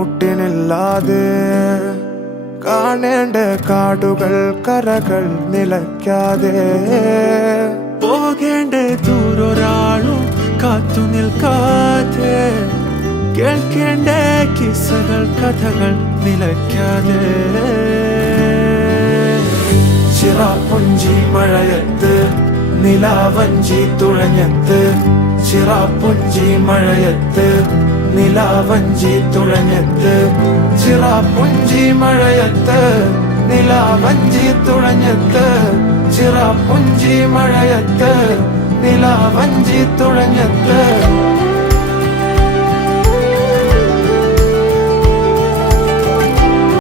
കുട്ടിനില്ലാതെ കാണേണ്ട കാടുകൾ കരകൾ നിലയ്ക്കാതെ പോകേണ്ട ദൂരൊരാളും കാത്തു നിൽക്കാതെ കേൾക്കേണ്ട കിസ്സകൾ കഥകൾ നിലയ്ക്കാതെ ചിറാപ്പുഞ്ചി മഴയത്ത് നിലാവഞ്ചി തുഴഞ്ഞത്ത് ചിറാപ്പുഞ്ചി മഴയത്ത് നിലാവഞ്ചി തുഴഞ്ഞത്ത് ചിറാപ്പുഞ്ചി മഴയത്ത് നിലാവഞ്ചി തുഴഞ്ഞത്ത് ചിറാപ്പുഞ്ചി മഴയത്ത് നിലാവഞ്ചി തുഴഞ്ഞത്ത്